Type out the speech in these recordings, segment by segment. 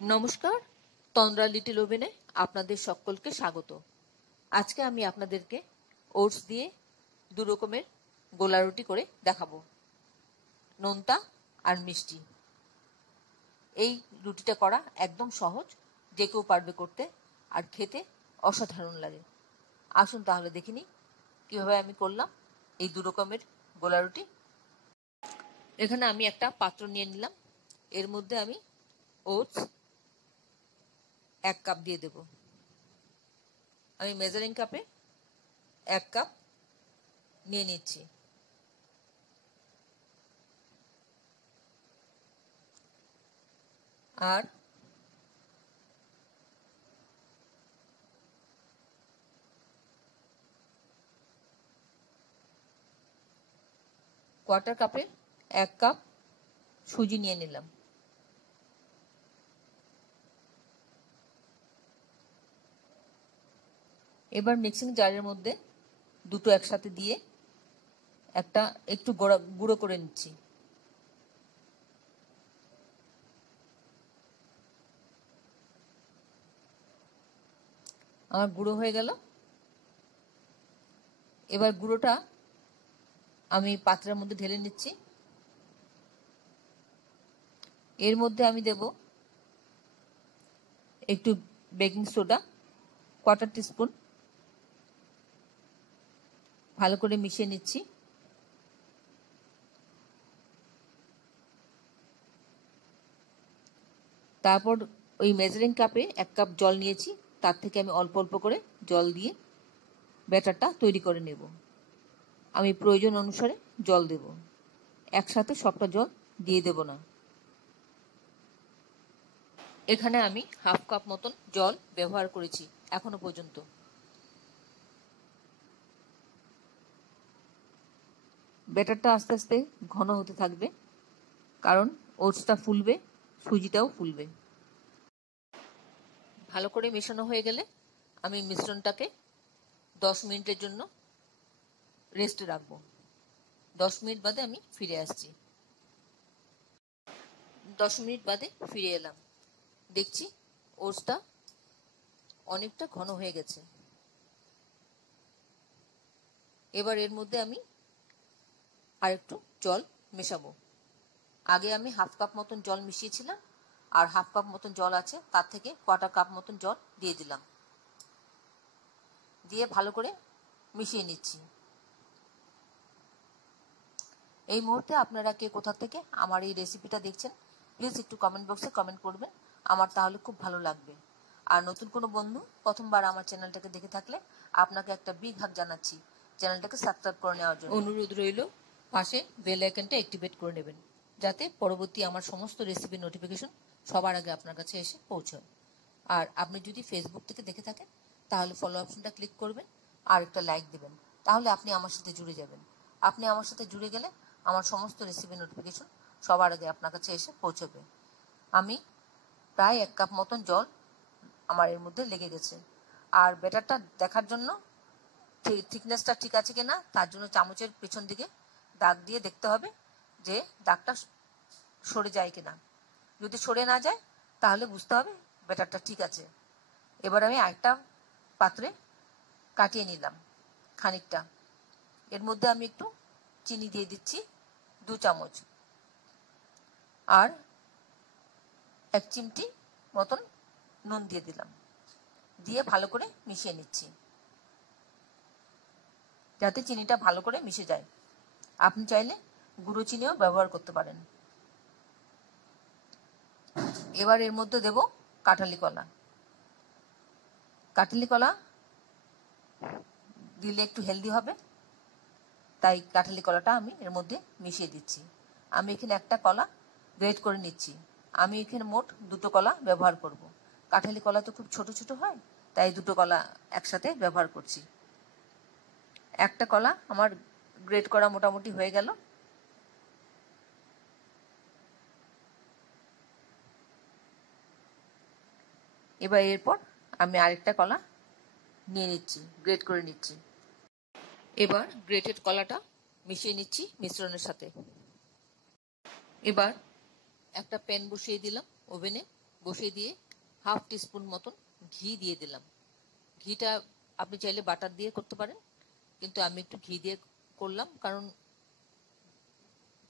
নমস্কার, তন্দ্রা লিটল ওভেনে আপনাদের সকলকে স্বাগত। আজকে আমি আপনাদেরকে ওটস দিয়ে দু রকমের গোলা রুটি করে দেখাবো, নোনতা আর মিষ্টি। এই রুটিটা করা একদম সহজ, যে কেউ পারবে করতে, আর খেতে অসাধারণ লাগে। আসুন তাহলে দেখে নিই কীভাবে আমি করলাম এই দু রকমের গোলা রুটি। এখানে আমি একটা পাত্র নিয়ে নিলাম, এর মধ্যে আমি ওটস 1 কাপ দিয়ে দেব। আমি মেজারিং কাপে 1 কাপ নিয়ে নিচ্ছি। আর কোয়ার্টার কাপে 1 কাপ সুজি নিয়ে নিলাম। এবার মিক্সিং জারের মধ্যে দুটো একসাথে দিয়ে একটা একটু গুঁড়ো করে নিচ্ছি। আমার গুঁড়ো হয়ে গেল। এবার গুঁড়োটা আমি পাত্রের মধ্যে ঢেলে নিচ্ছি। এর মধ্যে আমি দেব একটু বেকিং সোডা, 1/4 টিস্পুন। ভালো করে মিশিয়ে নিচ্ছি। তারপর ওই মেজারিং কাপে 1 কাপ জল নিয়েছি, তার থেকে আমি অল্প অল্প করে জল দিয়ে ব্যাটারটা তৈরি করে নেব। আমি প্রয়োজন অনুসারে জল দেব, একসাথে সবটা জল দিয়ে দেব না। এখানে আমি 1/2 কাপ মতন জল ব্যবহার করেছি এখনো পর্যন্ত। ব্যাটারটা আস্তে আস্তে ঘন হতে থাকবে, কারণ ওটসটা ফুলবে, সুজিটাও ফুলবে। ভালো করে মেশানো হয়ে গেলে আমি মিশ্রণটাকে 10 মিনিটের জন্য রেস্টে রাখবো। 10 মিনিট বাদে আমি ফিরে আসছি। 10 মিনিট বাদে ফিরে এলাম। দেখছি ওটসটা অনেকটা ঘন হয়ে গেছে। এবার এর মধ্যে আমি আর একটু জল মেশাবো। আগে আমি 1/2 কাপ মতন জল মিশিয়েছিলাম, আর 1/2 কাপ মতন জল আছে, তার থেকে 1/4 কাপ মতন জল দিয়ে দিলাম। দিয়ে ভালো করে মিশিয়ে নিচ্ছি। এই মুহূর্তে আপনারা কে কোথা থেকে আমার এই রেসিপিটা দেখছেন, প্লিজ একটু কমেন্ট বক্সে কমেন্ট করবেন, আমার তাহলে খুব ভালো লাগবে। আর নতুন কোনো বন্ধু প্রথমবার আমার চ্যানেলটাকে দেখে থাকলে আপনাকে একটা বিগ হাগ জানাচ্ছি, চ্যানেলটাকে সাবস্ক্রাইব করে নেওয়ার জন্য। অনুরোধ রইল পাশে বেল আইকনটা অ্যাক্টিভেট করে নেবেন, যাতে পরবর্তী আমার সমস্ত রেসিপির নোটিফিকেশন সবার আগে আপনার কাছে এসে পৌঁছয়। আর আপনি যদি ফেসবুক থেকে দেখে থাকেন তাহলে ফলো অপশনটা ক্লিক করবেন আর একটা লাইক দেবেন, তাহলে আপনি আমার সাথে জুড়ে যাবেন। আপনি আমার সাথে জুড়ে গেলে আমার সমস্ত রেসিপি নোটিফিকেশন সবার আগে আপনার কাছে এসে পৌঁছবে। আমি প্রায় 1 কাপ মতন জল আমার এর মধ্যে লেগে গেছে। আর ব্যাটারটা দেখার জন্য থিকনেসটা ঠিক আছে কিনা, তার জন্য চামচের পেছন দিকে দাগ দিয়ে দেখতে হবে যে দাগটা সরে যায় কিনা। যদি সরে না যায় তাহলে বুঝতে হবে ব্যাটারটা ঠিক আছে। এবার আমি আরেকটা পাত্রে কাটিয়ে নিলাম খানিকটা। এর মধ্যে আমি একটু চিনি দিয়ে দিচ্ছি, 2 চামচ, আর 1 চিমটি মতন নুন দিয়ে দিলাম। দিয়ে ভালো করে মিশিয়ে নিচ্ছি, যাতে চিনিটা ভালো করে মিশে যায়। আপনি চাইলে গুঁড়ো চিনিও ব্যবহার করতে পারেন। এবার এর মধ্যে দেব কাঁঠালি কলা। কাঁঠালি কলা দিলে একটু হেলদি হবে, তাই কাঁঠালি কলাটা আমি এর মধ্যে মিশিয়ে দিচ্ছি। আমি এখানে একটা কলা গ্রেট করে নিচ্ছি। আমি এখানে মোট 2টো কলা ব্যবহার করব। কাঁঠালি কলা তো খুব ছোট ছোট হয়, তাই 2টো কলা একসাথে ব্যবহার করছি। একটা কলা আমার গ্রেট করা মোটামুটি হয়ে গেল। এবার এরপর আমি আরেকটা কলা নিয়ে নিচ্ছি, গ্রেট করে নিচ্ছি। এবার গ্রেটেড কলাটা মিশিয়ে নিচ্ছি মিশ্রণের সাথে। এবার একটা প্যান বসিয়ে দিলাম ওভেনে, বসিয়ে দিয়ে হাফ টিস্পুন মতন ঘি দিয়ে দিলাম। ঘিটা আপনি চাইলে বাটার দিয়ে করতে পারেন, কিন্তু আমি একটু ঘি দিয়ে করলাম, কারণ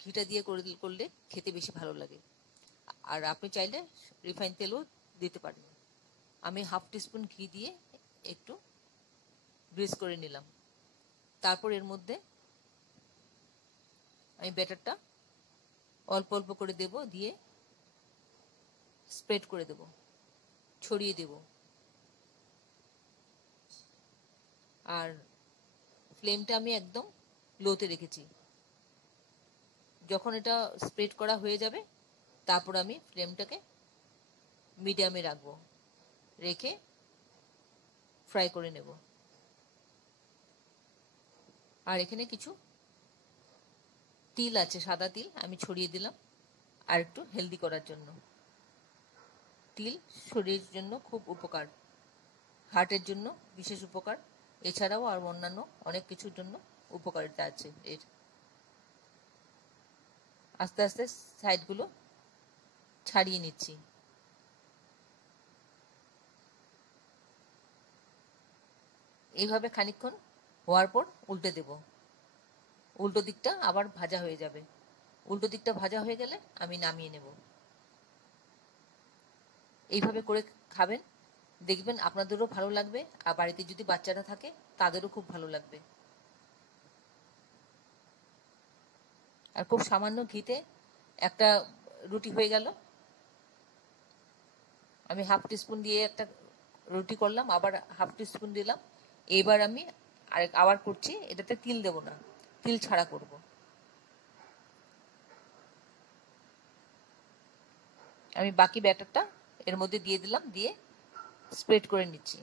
ঘিটা দিয়ে করলে খেতে বেশি ভালো লাগে। আর আপনি চাইলে রিফাইন তেলও দিতে পারেন। আমি হাফ টিস্পুন ঘি দিয়ে একটু গ্রিস করে নিলাম। তারপর এর মধ্যে আমি ব্যাটারটা অল্প অল্প করে দেব, দিয়ে স্প্রেড করে দেব, ছড়িয়ে দেব। আর ফ্লেমটা আমি একদম লোতে রেখেছি। যখন এটা স্প্রেড করা হয়ে যাবে, তারপর আমি ফ্লেমটাকে মিডিয়ামে রাখবো, রেখে ফ্রাই করে নেব। আর এখানে কিছু তিল আছে, সাদা তিল, আমি ছড়িয়ে দিলাম আর একটু হেলদি করার জন্য। তিল শরীরের জন্য খুব উপকার, হার্টের জন্য বিশেষ উপকার, এছাড়াও আর অন্যান্য অনেক কিছুর জন্য উপকারিতা আছে এর। আস্তে আস্তে সাইডগুলো ছাড়িয়ে নিচ্ছি। এইভাবে খানিকক্ষণ হওয়ার পর উল্টে দেব। উল্টো দিকটা আবার ভাজা হয়ে যাবে। উল্টো দিকটা ভাজা হয়ে গেলে আমি নামিয়ে নেব। এইভাবে করে খাবেন, দেখবেন আপনাদেরও ভালো লাগবে, আর বাড়িতে যদি বাচ্চারা থাকে তাদেরও খুব ভালো লাগবে। আর খুব সামান্য ঘিতে একটা রুটি হয়ে গেল। আমি হাফ টিস্পুন দিয়ে একটা রুটি করলাম, আবার হাফ টিস্পুন দিলাম। এবার আমি আবার করছি, এটাতে তিল দেব না, তিল ছাড়া করব। আমি বাকি ব্যাটারটা এর মধ্যে দিয়ে দিলাম, দিয়ে স্প্রেড করে নিচ্ছি।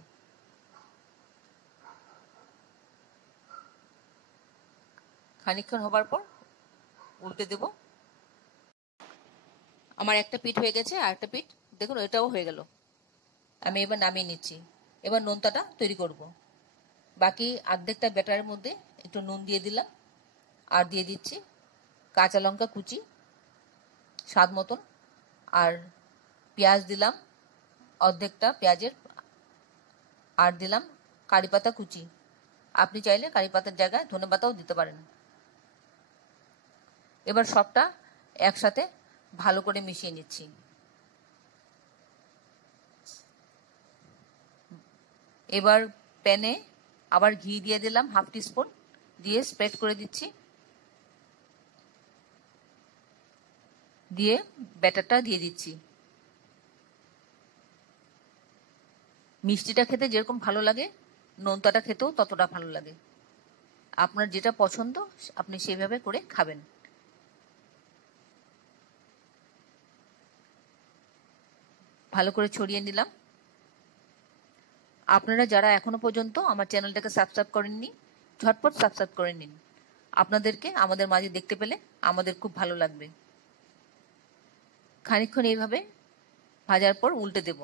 খানিকক্ষণ হবার পর উল্টে দেব। আমার একটা পিঠ হয়ে গেছে, আর একটা পিঠ দেখুন এটাও হয়ে গেল। আমি এবার নামিয়ে নিচ্ছি। এবার নোনতাটা তৈরি করব। বাকি অর্ধেকটা ব্যাটারের মধ্যে একটু নুন দিয়ে দিলাম, আর দিয়ে দিচ্ছি কাঁচা লঙ্কা কুচি স্বাদ মতন, আর পেঁয়াজ দিলাম অর্ধেকটা পেঁয়াজের, আর দিলাম কারি পাতা কুচি। আপনি চাইলে কারি পাতার জায়গায় ধনে পাতাও দিতে পারেন। এবার সবটা একসাথে ভালো করে মিশিয়ে নিচ্ছি। এবার প্যানে আবার ঘি দিয়ে দিলাম হাফ টিস্পুন, দিয়ে স্প্রেড করে দিচ্ছি, দিয়ে ব্যাটারটা দিয়ে দিচ্ছি। মিষ্টিটা খেতে যেরকম ভালো লাগে, নোনতাটা খেতেও ততটা ভালো লাগে। আপনার যেটা পছন্দ আপনি সেইভাবে করে খাবেন। ভালো করে ছড়িয়ে নিলাম। আপনারা যারা এখনো পর্যন্ত আমার চ্যানেলটাকে সাবস্ক্রাইব করেননি, ঝটপট সাবস্ক্রাইব করে নিন। আপনাদেরকে আমাদের মাঝে দেখতে পেলে আমাদের খুব ভালো লাগবে। খানিকক্ষণ এইভাবে ভাজার পর উল্টে দেব।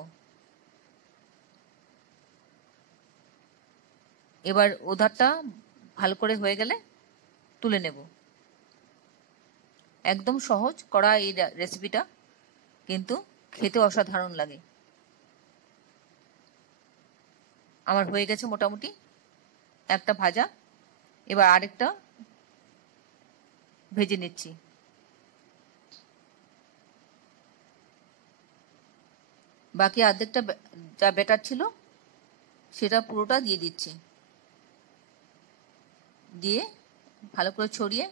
এবার ওধারটা ভালো করে হয়ে গেলে তুলে নেব। একদম সহজ করা এই রেসিপিটা, কিন্তু খেতে অসাধারণ লাগে। আমার হয়ে গেছে মোটামুটি একটা ভাজা। এবার আরেকটা ভেজে নিচ্ছি। বাকি অর্ধেকটা যা ব্যাটার ছিল সেটা পুরোটা দিয়ে দিচ্ছি, দিয়ে ভালো করে ছড়িয়ে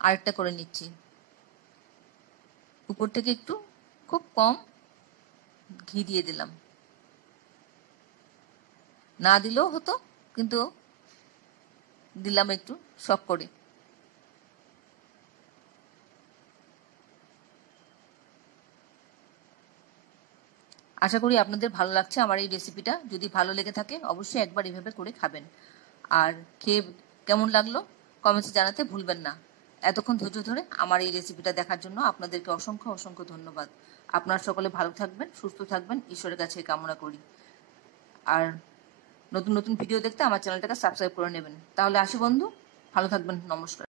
আরেকটা করে নিচ্ছি। উপর থেকে একটু খুব কম ঘি দিয়ে দিলাম, না দিলেও হতো, কিন্তু দিলাম একটু শখ করে। আশা করি আপনাদের ভালো লাগছে আমার এই রেসিপিটা। যদি ভালো লেগে থাকে অবশ্যই একবার এভাবে করে খাবেন, আর খেয়ে কেমন লাগলো কমেন্টসে জানাতে ভুলবেন না। এতক্ষণ ধৈর্য ধরে আমার এই রেসিপিটা দেখার জন্য আপনাদেরকে অসংখ্য অসংখ্য ধন্যবাদ। আপনারা সকলে ভালো থাকবেন, সুস্থ থাকবেন, ঈশ্বরের কাছে কামনা করি। আর নতুন নতুন ভিডিও দেখতে আমার চ্যানেলটাকে সাবস্ক্রাইব করে নেবেন। তাহলে আসি বন্ধু, ভালো থাকবেন, নমস্কার।